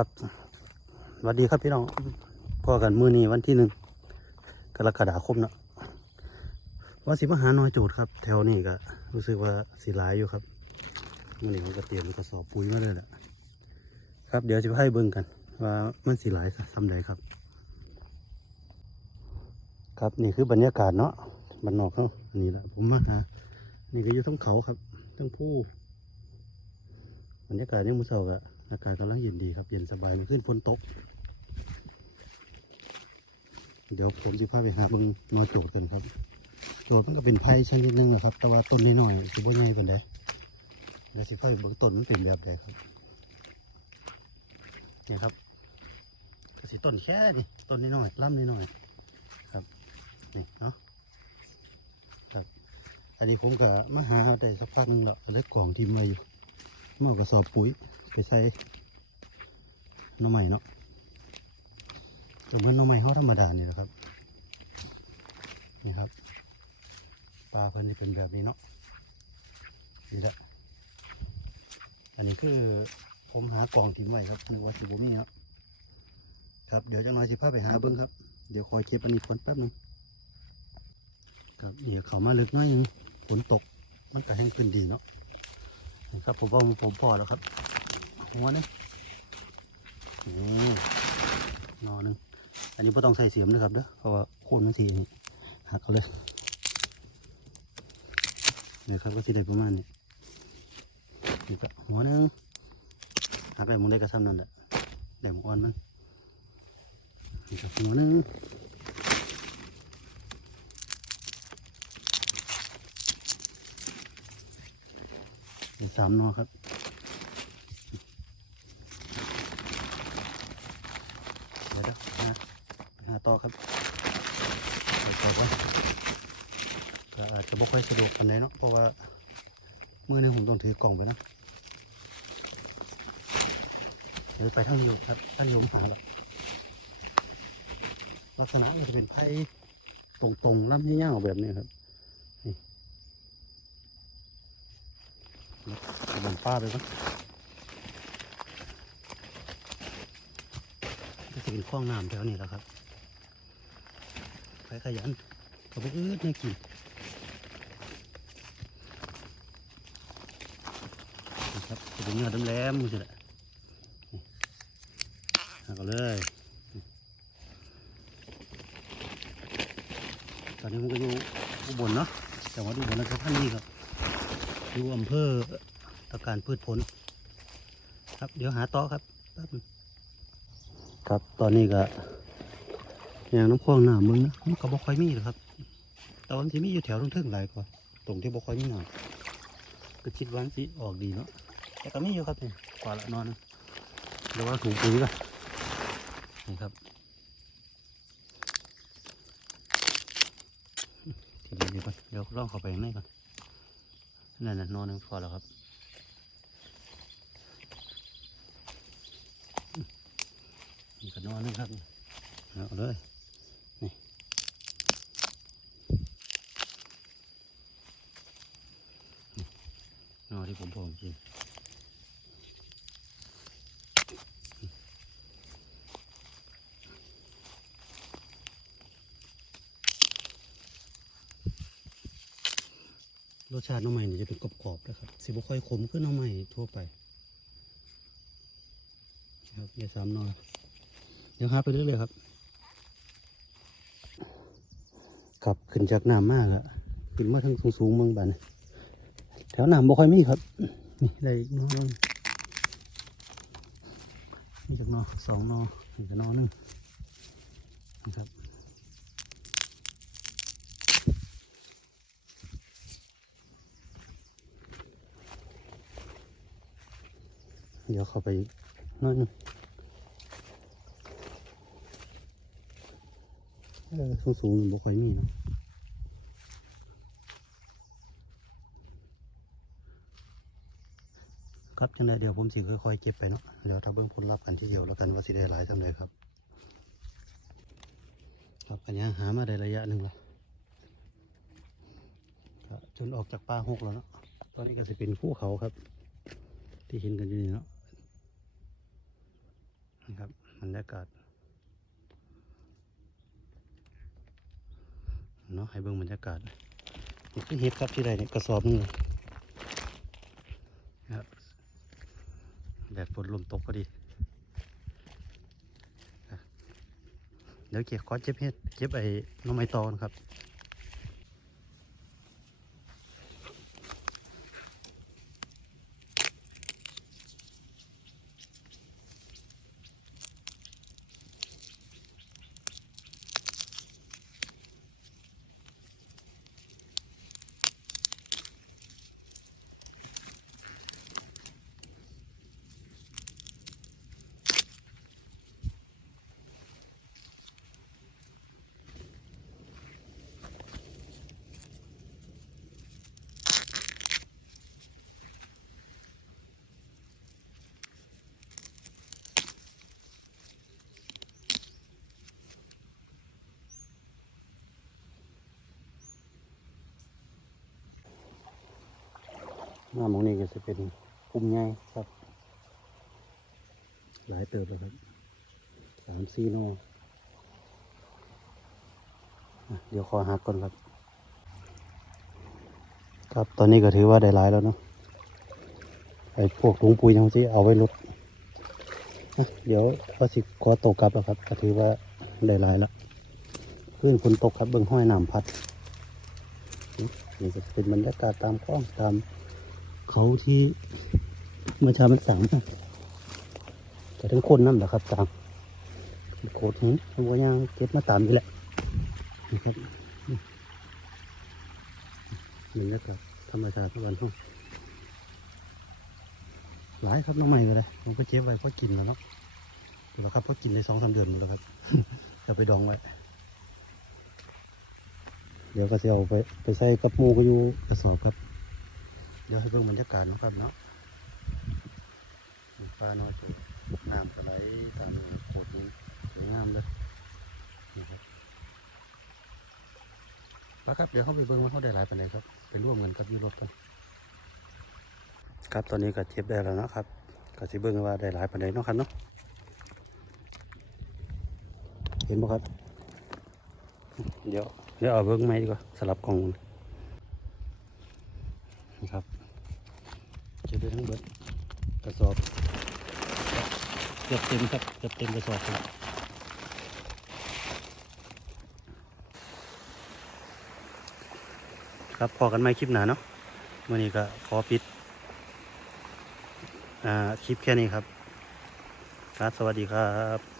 ครับสวัสดีครับพี่น้องพอกันมื้อนี้วันที่หนึ่งกรกฎาคมเนาะว่าสิมาหาน้อยจทย์ครับ แถวนี้ก็รู้สึกว่าสิหลายอยู่ครับมือนี้ผมก็เตรียมกระสอบปุ๋ยมาเลยแหละครับเดี๋ยวจะให้เบิ่งกัน ว่ามันสิหลายซ้ำใดครับ ครับนี่คือบรรยากาศเนาะบรรนอกเขาอันนี้แหละผมมาหานี่ก็อยู่ทั้งเขาครับ ทั้งผู้บรรยากาศยังมือเสาร์อะ อากาศกำลังเย็นดีครับ เย็นสบายมันขึ้นฝนตก เดี๋ยวผมจะพาไปหาบิ่งมาโจทย์กันครับ โจทย์มันก็เป็นไผ่ชนิดหนึงนะครับ แต่ว่าต้นน้อยๆสิบ่ใหญ่ปานใดเดี๋ยวสิพาไปเบิ่งต้นมันเป็นแบบใดครับนี่ครับก็สิต้นแค่นี่ต้นน้อยๆล่ำน้อยๆครับนี่เนาะครับ อันนี้ผมก็มาหาได้สักพักหนึงแล้วเลยกล่องทิมไว้อยู่หมากระสอบปุ๋ย ไปใส่หน้ำใหม่เนาะแต่เหมือนหน้ำใหม่เขาธรรมดานี่แหละครับ นี่ครับ ปลาเพิ่นจะเป็นแบบนี้เนาะ นี่แหละ อันนี้คือผมหากล่องทิ้งไว้ครับนึกว่าสิบุมีเนาะครับ เดี๋ยวจังน้อยสิพาไปหาเบิ้งครับ เดี๋ยวคอยเก็บอันนี้ก่อนแป๊บนึงครับเดี๋ยวเขามาลึกหน้อยนึงฝนตก มันก็แห้งขึ้นดีเนาะครับผมว่าผมพอแล้วครับ หัวนึงนี่นอหนึงอันนี้ไม่ต้องใส่เสียมนะครับเด้อเพราะว่าโคนมันสีนี่หักเอาเลยนี่ครับก็สีได้ประมาณนี้นี่ก็หัวหนึงหักได้มึงได้กระซ้ำนั่นแหละได้มึงอ่อนมันนี่ครับหัวหนึงสามนอครับ เดี๋ยวเดี๋ยวหาหา ต่อครับต่อว่าก็อาจจะไม่ค่อยสะดวกปานใดเนาะเพราะว่ามือหนึงผมต้องถือกล่องไปนะเดี๋ยวไปทางยู่ครับทางนี้ผมหาแล้วลักษณะมันจะเป็นไพ่ตรงๆลำยาวๆแบบนี้ครับนี่แล้วบนป้าไปก่อนจะเป็นคลองน้ำแถวนี้แล้วครับ ใครขยันก็ไปอืดไม่กินนะครับจะเป็นเนื้อดำแหลมมือสิแหละนี่เอาก็เลยตอนนี้ผมก็อยู่อุบลเนาะจังหวัดอุบลราชธานีครับอยู่อำเภอตะการพืชผล ครับเดี๋ยวหาต่อครับครับตอนนี้ก็ ย่างน้ำคลองน้ำมึงนะมันก็บ่ค่อยมีหรอกครับ แต่วันที่มีอยู่แถวตรงเทิงหลายกว่าตรงที่บ่ค่อยมีหน้ำก็คิดว่าสิออกดีเนาะแต่ก็มีอยู่ครับนี่กว่าละนอนนะหรือว่าถุงปุ๋ยก็นี่ครับทีเดี๋ยวก่อนเดี๋ยวลองเข้าไปข้างในก่อนนั่นน่ะนอนหนึงพอแล้วครับนี่ก็นอนนะครับเอาเลยนี่นี่นอนที่ ผมพอจริงรสชาติน้ำใหม่นี่จะเป็นกรอบๆนะครับสิบ่ค่อยขมขึ้นน้ำใหม่ทั่วไปครับอย่าซ้ำนอนเดี๋ยวหาไปเรื่อยๆครับครับขึ้นจากน้ำมากอะขึ้นมาทางสูงๆเมืองบานนี่แถวน้ำบ่ค่อยมีครับ นี่ได้อีกนอนึงนี่จากนอสองนอนี่จากนอหนึ่งนะครับเดี๋ยวเข้าไปอีกหน้อยหนึงเออสูงสูงๆบ่ค่อยมีเนาะ ครับจังไดเดี๋ยวผมสิค่อยๆเก็บไปเนาะเดี๋ยวถ้าเบิ่งผลลัพธ์กันทีเดียวแล้วกันว่าสิได้หลายเท่าไหร่ครับ ครับกันยังหามาได้ระยะหนึ่งแล้วจนออกจากป่าหกแล้วเนาะตอนนี้ก็สิเป็นภูเขาครับ ที่เห็นกันอยู่นี่เนาะนะครับบรรยากาศเนาะให้เบิ่งบรรยากาศนี่คือเห็ดครับที่ใดเนี่ยกระสอบนึงเลยครับ แดดฝนลมตกพอดีเดี๋ยวเก็บขอเจ็บเห็ดเก็บไอ้น้องไม้ตอนครับ หน้ามองนี้ก็จะเป็นปุ่มใหญ่ครับ หลายเติบแล้วครับสามสี่โนอเดี๋ยวขอหักก่อนครับ ครับตอนนี้ก็ถือว่าได้หลายแล้วเนาะไอ้พวกถุงปุ๋ยทั้งที่เอาไว้ลดเดี๋ยวพอสิขอตกกลับแล้วครับ ก็ถือว่าได้หลายแล้วขึ้นฝนตกครับเบิ่งห้อยน้ำพัดนี่ก็จะเป็นบรรยากาศตามคลองตาม เขาที่เมื่อเช้ามันสั่งแต่ทั้งคนนั่นแหละครับตามโคตรหินทำว่างเก็บมาตามนี่แหละนะครับบรรยากาศธรรมชาติทุกวันห้องหลายครับน้องใหม่ก็เลยผมไปเก็บไว้เพราะกินแล้วเนาะเดี๋ยวครับเพราะกินในสองสามเดือนหมดแล้วครับจะไปดองไว้ เดี๋ยวก็จะเอาไปไปใส่กับมูก็อยู่กระสอบครับ เดี๋ยวให้เบิ่งบรรยากาศนะครับเนาะมีฟ้าน้อยสวยน้ำก็ไหลตามโขดหินสวยงามเลยนะครับไปครับเดี๋ยวเขาไปเบิ่งว่าเขาได้หลายปานใดครับ ไปร่วมเงินกับยูโรกันครับตอนนี้ก็เจ็บได้แล้วนะครับก็สิเบิ่งว่าได้หลายปานใดเนาะครับเนาะเห็นบ่ครับ เดี๋ยวเดี๋ยวเอาเบิ่งไหมดีกว่าสลับกล่องมันนะครับ จะได้ทั้งเบิดกระสอบเกือบเต็มครับเกือบเต็มกระสอบครับครับพอกันไหมคลิปหนาเนาะวันนี้ก็ขอปิดอ่าคลิปแค่นี้ครับครับสวัสดีครับ